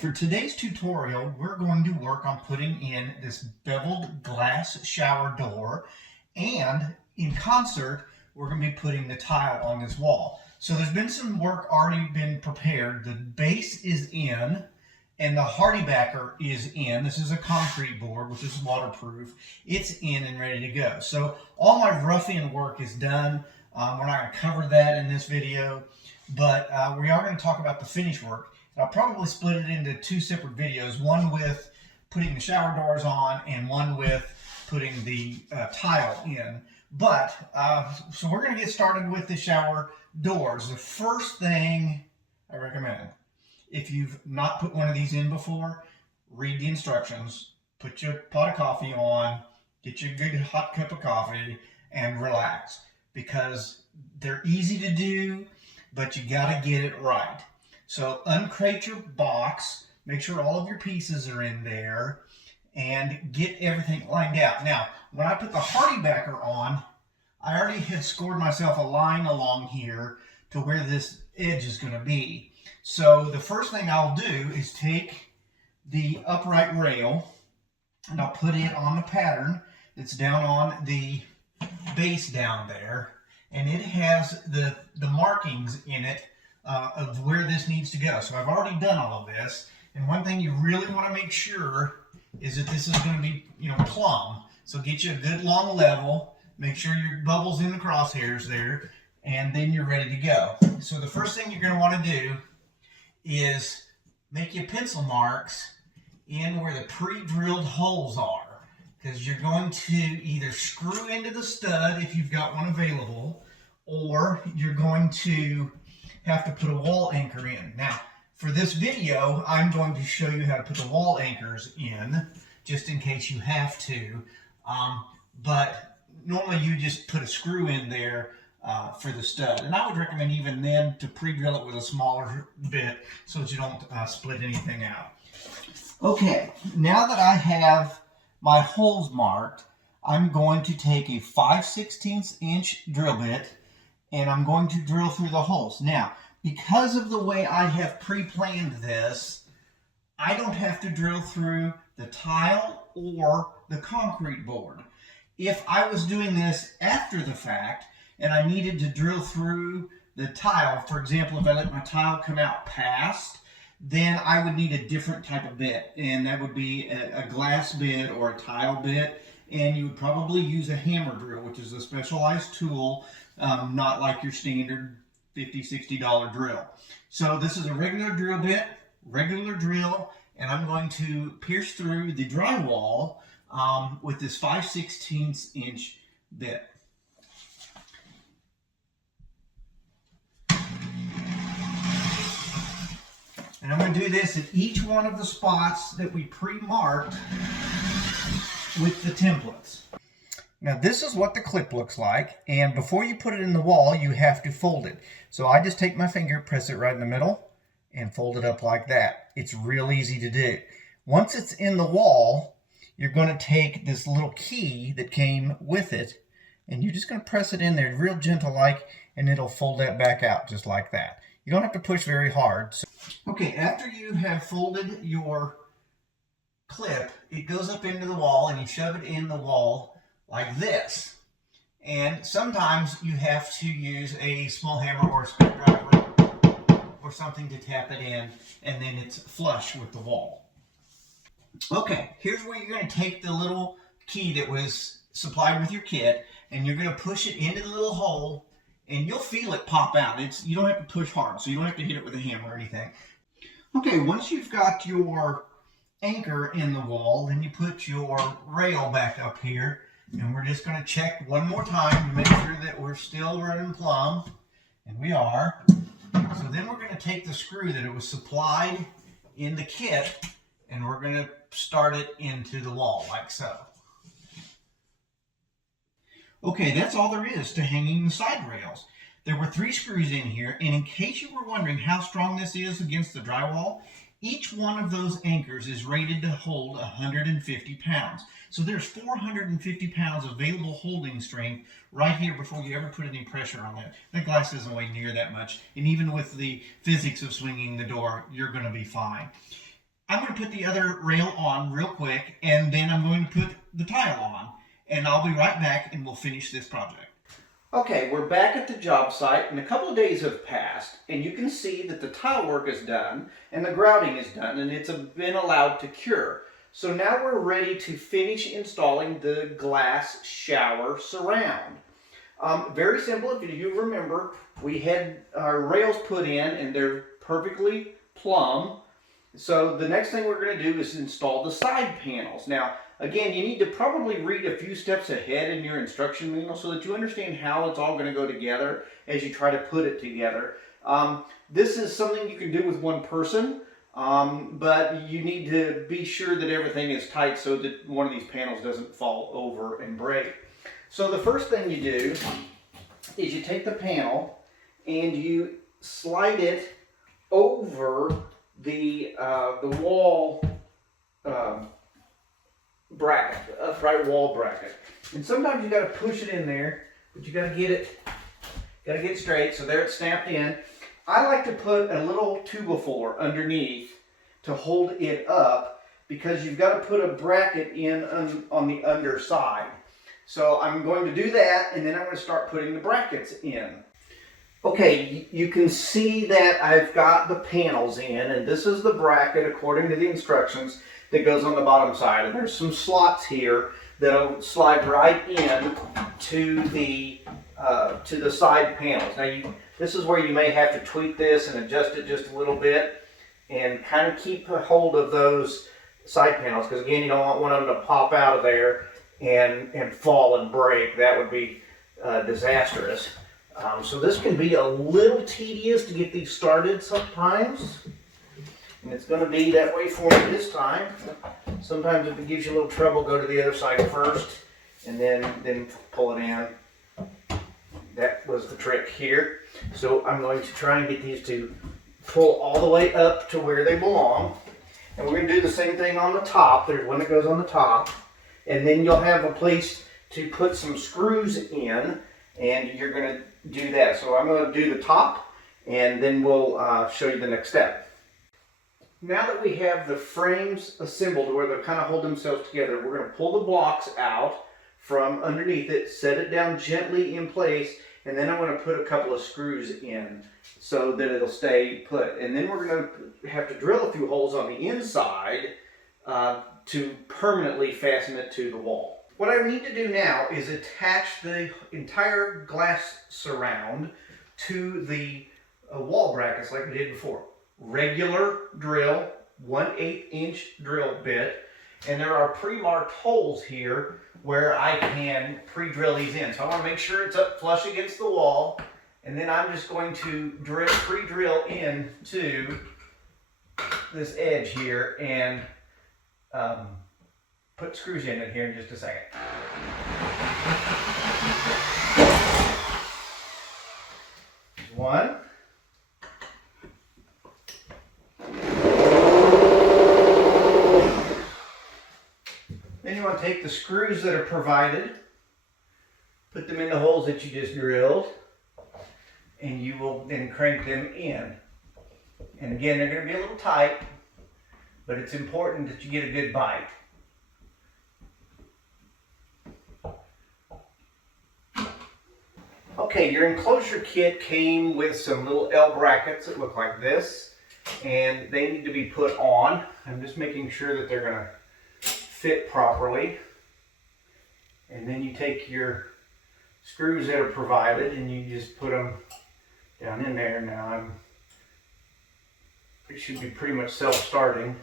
for today's tutorial, we're going to work on putting in this beveled glass shower door, and in concert, we're going to be putting the tile on this wall. So there's been some work already been prepared. The base is in, and the hardy backer is in. This is a concrete board, which is waterproof. It's in and ready to go. So all my rough-in work is done. We're not going to cover that in this video, but we are going to talk about the finish work. I'll probably split it into two separate videos, one with putting the shower doors on and one with putting the tile in. But, so we're going to get started with the shower doors. The first thing I recommend, if you've not put one of these in before, read the instructions, put your pot of coffee on, get your good hot cup of coffee, and relax. Because they're easy to do, but you got to get it right. So uncrate your box, make sure all of your pieces are in there, and get everything lined out. Now, when I put the hardy backer on, I already had scored myself a line along here to where this edge is going to be. So the first thing I'll do is take the upright rail and I'll put it on the pattern that's down on the base down there, and it has the markings in it of where this needs to go. So I've already done all of this, and one thing you really want to make sure is that this is going to be, plumb. So get you a good long level, make sure your bubble's in the crosshairs there, and then you're ready to go. So the first thing you're going to want to do is make your pencil marks in where the pre-drilled holes are, because you're going to either screw into the stud if you've got one available, or you're going to have to put a wall anchor in. Now, for this video, I'm going to show you how to put the wall anchors in, just in case you have to. But normally you just put a screw in there for the stud. And I would recommend even then to pre-drill it with a smaller bit so that you don't split anything out. Okay, now that I have my holes marked, I'm going to take a 5/16 inch drill bit and I'm going to drill through the holes. Now, because of the way I have pre-planned this, I don't have to drill through the tile or the concrete board. If I was doing this after the fact and I needed to drill through the tile, for example, if I let my tile come out past, then I would need a different type of bit, and that would be a glass bit or a tile bit, and you would probably use a hammer drill, which is a specialized tool, not like your standard $50, $60 drill. So this is a regular drill bit, regular drill, and I'm going to pierce through the drywall with this 5/16 inch bit. And I'm going to do this at each one of the spots that we pre-marked with the templates. Now this is what the clip looks like, and before you put it in the wall you have to fold it. So I just take my finger, press it right in the middle, and fold it up like that. It's real easy to do. Once it's in the wall, you're going to take this little key that came with it, and you're just going to press it in there real gentle like, and it'll fold that back out just like that. You don't have to push very hard. Okay, after you have folded your clip, it goes up into the wall and you shove it in the wall like this. And sometimes you have to use a small hammer or a screwdriver or something to tap it in, and then it's flush with the wall. Okay, here's where you're going to take the little key that was supplied with your kit, and you're going to push it into the little hole, and you'll feel it pop out. You don't have to push hard, so you don't have to hit it with a hammer or anything. Okay, once you've got your anchor in the wall, then you put your rail back up here, and we're just going to check one more time to make sure that we're still running plumb, and we are. So then we're going to take the screw that it was supplied in the kit, and we're going to start it into the wall like so. Okay, that's all there is to hanging the side rails. There were 3 screws in here, and in case you were wondering how strong this is against the drywall, each one of those anchors is rated to hold 150 pounds. So there's 450 pounds available holding strength right here before you ever put any pressure on that. That glass doesn't weigh near that much, and even with the physics of swinging the door, you're going to be fine. I'm going to put the other rail on real quick, and then I'm going to put the tile on. And I'll be right back, and we'll finish this project. Okay, we're back at the job site, and a couple of days have passed, and you can see that the tile work is done, and the grouting is done, and it's been allowed to cure. So now we're ready to finish installing the glass shower surround. Very simple. If you remember, we had our rails put in, and they're perfectly plumb. So the next thing we're going to do is install the side panels. Now, again, you need to probably read a few steps ahead in your instruction manual so that you understand how it's all going to go together as you try to put it together. This is something you can do with one person, but you need to be sure that everything is tight so that one of these panels doesn't fall over and break. So the first thing you do is you take the panel and you slide it over the wall bracket, upright wall bracket. And sometimes you got to push it in there, but you got to get it straight. So there it's snapped in. I like to put a little 2x4 underneath to hold it up because you've got to put a bracket in on the underside. So I'm going to do that, and then I'm going to start putting the brackets in. Okay, you can see that I've got the panels in, and this is the bracket according to the instructions that goes on the bottom side. And there's some slots here that'll slide right in to the side panels. Now, this is where you may have to tweak this and adjust it just a little bit and kind of keep a hold of those side panels, because again, you don't want one of them to pop out of there and fall and break. That would be disastrous. So this can be a little tedious to get these started sometimes, and it's going to be that way for me this time. Sometimes if it gives you a little trouble, go to the other side first and then pull it in. That was the trick here. So I'm going to try and get these to pull all the way up to where they belong. And we're going to do the same thing on the top. There's one that goes on the top, and then you'll have a place to put some screws in, and you're going to do that. So I'm going to do the top, and then we'll show you the next step. Now that we have the frames assembled where they kind of hold themselves together, we're going to pull the blocks out from underneath it, set it down gently in place, and then I'm going to put a couple of screws in so that it'll stay put. And then we're going to have to drill a few holes on the inside to permanently fasten it to the wall. What I need to do now is attach the entire glass surround to the wall brackets like we did before. Regular drill, 1/8 inch drill bit, and there are pre-marked holes here where I can pre-drill these in. So I want to make sure it's up flush against the wall, and then I'm just going to pre-drill into this edge here and put screws in it here in just a second. One. Then you want to take the screws that are provided, put them in the holes that you just drilled, and you will then crank them in. And again, they're going to be a little tight, but it's important that you get a good bite. Okay, your enclosure kit came with some little L brackets that look like this, and they need to be put on. I'm just making sure that they're going to fit properly. And then you take your screws that are provided and you just put them down in there. Now it should be pretty much self-starting.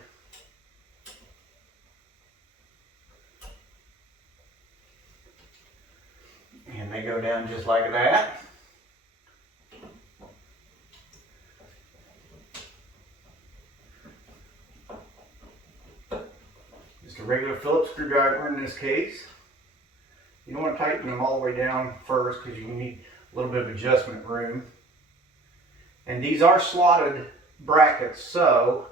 And they go down just like that. Just a regular Phillips screwdriver in this case. You don't want to tighten them all the way down first because you need a little bit of adjustment room. And these are slotted brackets, so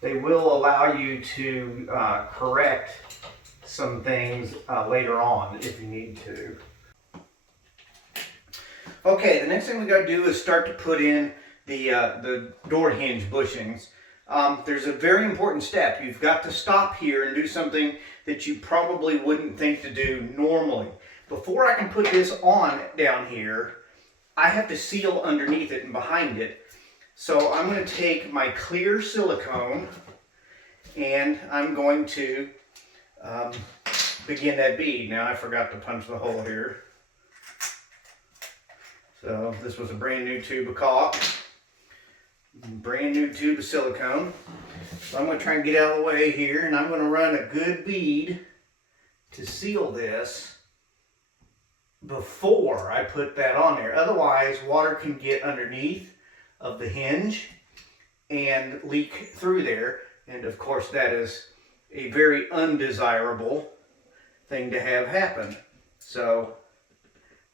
they will allow you to correct some things later on if you need to. Okay, the next thing we got to do is start to put in the door hinge bushings. there's a very important step. You've got to stop here and do something that you probably wouldn't think to do normally. Before I can put this on down here, I have to seal underneath it and behind it. So I'm going to take my clear silicone and I'm going to begin that bead. Now I forgot to punch the hole here. So this was a brand new tube of caulk, brand new tube of silicone. So I'm going to try and get out of the way here, and I'm going to run a good bead to seal this before I put that on there. Otherwise, water can get underneath of the hinge and leak through there. And of course, that is a very undesirable thing to have happen. So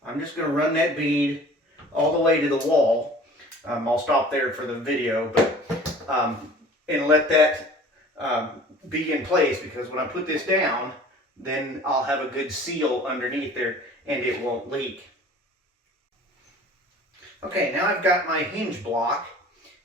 I'm just going to run that bead all the way to the wall. I'll stop there for the video, but and let that be in place, because when I put this down, then I'll have a good seal underneath there and it won't leak. Okay, now I've got my hinge block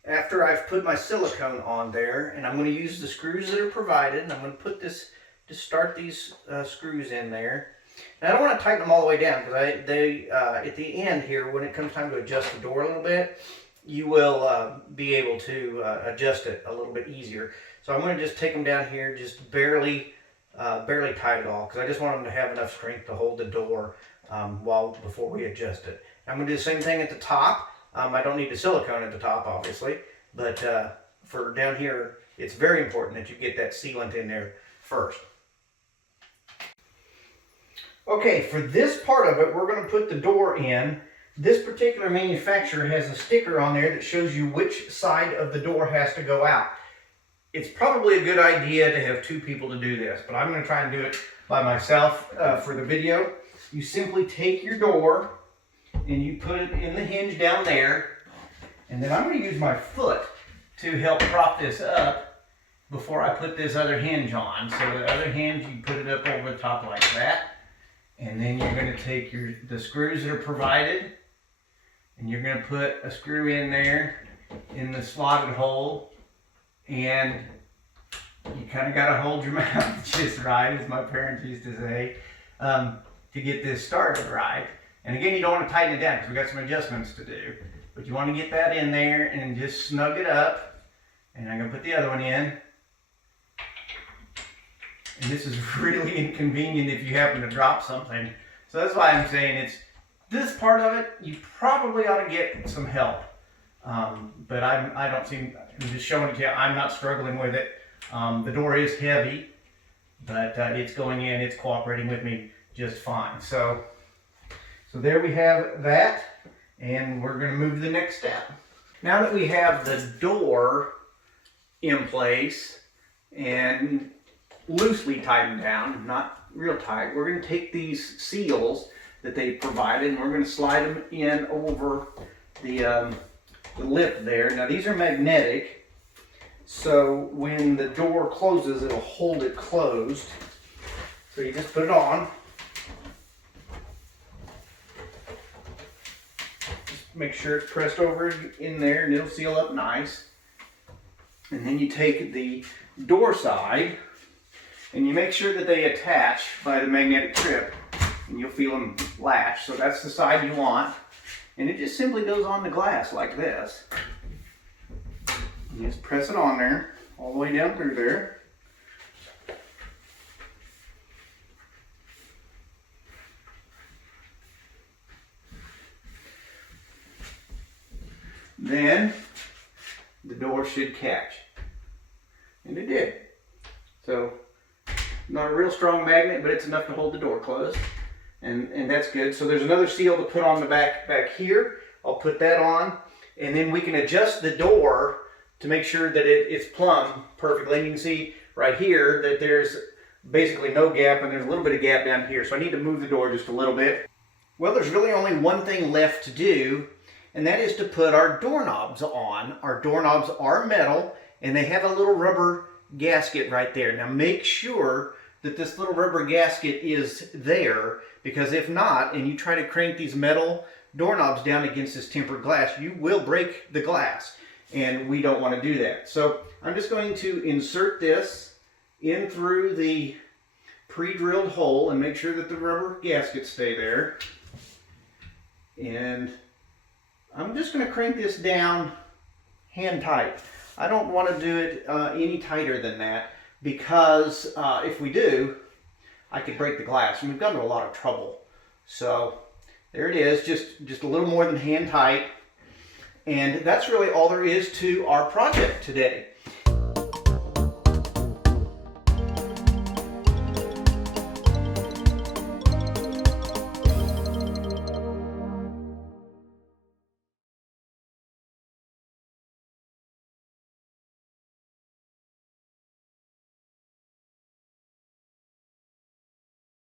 after I've put my silicone on there, and I'm going to use the screws that are provided, and I'm going to put this, to start these screws in there. Now I don't want to tighten them all the way down, because at the end here, when it comes time to adjust the door a little bit, you will be able to adjust it a little bit easier. So I'm going to just take them down here, just barely tight it all, because I just want them to have enough strength to hold the door before we adjust it. I'm going to do the same thing at the top. I don't need the silicone at the top, obviously, but for down here, it's very important that you get that sealant in there first. Okay, for this part of it, we're going to put the door in. This particular manufacturer has a sticker on there that shows you which side of the door has to go out. It's probably a good idea to have two people to do this, but I'm going to try and do it by myself for the video. You simply take your door and you put it in the hinge down there, and then I'm going to use my foot to help prop this up before I put this other hinge on. So the other hinge, you put it up over the top like that, and then you're going to take the screws that are provided, and you're going to put a screw in there in the slotted hole, and you kind of got to hold your mouth just right, as my parents used to say, to get this started right. And again, you don't want to tighten it down because we've got some adjustments to do. But you want to get that in there and just snug it up. And I'm going to put the other one in. And this is really inconvenient if you happen to drop something. So that's why I'm saying this part of it, you probably ought to get some help. But I don't seem, I'm just showing it to you, I'm not struggling with it. The door is heavy, but it's going in, it's cooperating with me just fine. So there we have that, and we're going to move to the next step. Now that we have the door in place and loosely tightened down, not real tight, we're going to take these seals that they provided and we're going to slide them in over the lip there. Now these are magnetic, so when the door closes, it'll hold it closed. So you just put it on. Make sure it's pressed over in there and it'll seal up nice. And then you take the door side and you make sure that they attach by the magnetic strip, and you'll feel them latch. So that's the side you want. And it just simply goes on the glass like this. You just press it on there, all the way down through there. Then the door should catch. And it did. So, not a real strong magnet, but it's enough to hold the door closed. And that's good. So there's another seal to put on the back here. I'll put that on. And then we can adjust the door to make sure that it's plumb perfectly. And you can see right here that there's basically no gap, and there's a little bit of gap down here. So I need to move the door just a little bit. Well, there's really only one thing left to do, and that is to put our doorknobs on. Our doorknobs are metal, and they have a little rubber gasket right there. Now make sure that this little rubber gasket is there, because if not, and you try to crank these metal doorknobs down against this tempered glass, you will break the glass. and we don't want to do that. So I'm just going to insert this in through the pre-drilled hole and make sure that the rubber gaskets stay there. And I'm just going to crank this down hand tight. I don't want to do it any tighter than that, because if we do, I could break the glass, and we've gotten into a lot of trouble. So there it is, just a little more than hand tight. And that's really all there is to our project today.